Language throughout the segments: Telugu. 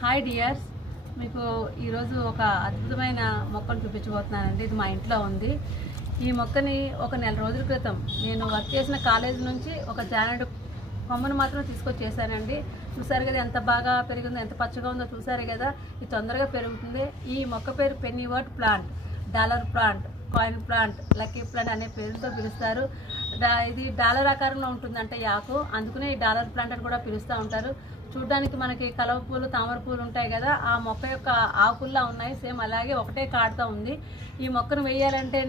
హాయ్ డియర్స్, మీకు ఈరోజు ఒక అద్భుతమైన మొక్కను చూపించబోతున్నానండి. ఇది మా ఇంట్లో ఉంది. ఈ మొక్కని ఒక నెల రోజుల క్రితం నేను వర్క్ చేసిన కాలేజీ నుంచి ఒక జానెడు కొమ్మను మాత్రం తీసుకొచ్చేసానండి. చూసారు కదా ఎంత బాగా పెరిగిందో, ఎంత పచ్చగా ఉందో చూసారు కదా. ఇది తొందరగా పెరుగుతుంది. ఈ మొక్క పేరు pennywort plant, dollar plant, coin plant, lucky plant అనే పేరుతో పిలుస్తారు. ఇది డాలర్ ఆకారంలో ఉంటుందంటే ఈ ఆకు, అందుకనే ఈ డాలర్ ప్లాంట్ అని కూడా పిలుస్తూ ఉంటారు. చూడ్డానికి మనకి కలవ పూలు, తామర పూలు ఉంటాయి కదా, ఆ మొక్క యొక్క ఆకుల్లా ఉన్నాయి. సేమ్ అలాగే ఒకటే కాడుతూ ఉంది. ఈ మొక్కను వేయాలంటే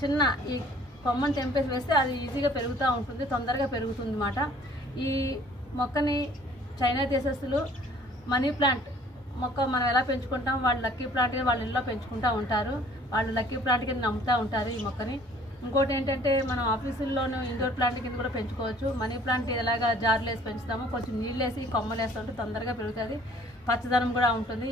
చిన్న ఈ కొమ్మను తెంపేసి వేస్తే అది ఈజీగా పెరుగుతూ ఉంటుంది, తొందరగా పెరుగుతుంది అన్నమాట. ఈ మొక్కని చైనా దేశస్తులు మనీ ప్లాంట్ మొక్క మనం ఎలా పెంచుకుంటాం, వాళ్ళు లక్కీ ప్లాంట్ వాళ్ళ ఇళ్ళలో పెంచుకుంటూ ఉంటారు. వాళ్ళు లక్కీ ప్లాంట్ కింద నమ్ముతూ ఉంటారు ఈ మొక్కని. ఇంకోటి ఏంటంటే మనం ఆఫీసుల్లోనూ ఇండోర్ ప్లాంట్ కింద కూడా పెంచుకోవచ్చు. మనీ ప్లాంట్ ఎలాగా జార్లు వేసి పెంచుతామో, కొంచెం నీళ్ళు వేసి కొమ్మలు వేస్తుంటే తొందరగా పెరుగుతుంది. పచ్చదనం కూడా ఉంటుంది.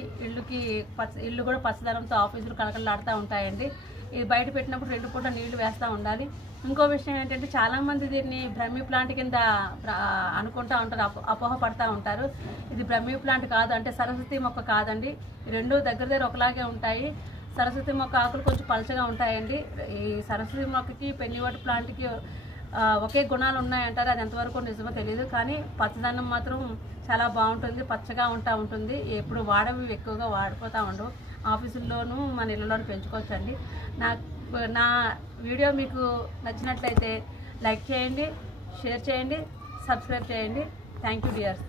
ఇల్లు కూడా పచ్చదనంతో ఆఫీసులు కలకలాడుతూ ఉంటాయండి. ఇది బయట పెట్టినప్పుడు 2 పూట నీళ్లు వేస్తూ ఉండాలి. ఇంకో విషయం ఏంటంటే చాలామంది దీన్ని బ్రహ్మీ ప్లాంట్ కింద అనుకుంటూ ఉంటారు, అపోహ పడుతూ ఉంటారు. ఇది బ్రహ్మీ ప్లాంట్ కాదు, అంటే సరస్వతి మొక్క కాదండి. ఈ రెండు దగ్గర ఒకలాగే ఉంటాయి. సరస్వతి మొక్క ఆకులు కొంచెం పలచగా ఉంటాయండి. ఈ సరస్వతి మొక్కకి పెన్నీవర్ట్ ప్లాంట్కి ఒకే గుణాలు ఉన్నాయంటారు. అది ఎంతవరకు నిజమో తెలియదు, కానీ పచ్చదనం మాత్రం చాలా బాగుంటుంది, పచ్చగా ఉంటుంది. ఎప్పుడు వాడవి ఎక్కువగా వాడిపోతూ ఉండవు. ఆఫీసుల్లోనూ మన ఇళ్ళలోనూ పెంచుకోవచ్చండి. నా వీడియో మీకు నచ్చినట్లయితే లైక్ చేయండి, షేర్ చేయండి, సబ్స్క్రైబ్ చేయండి. Thank you dears.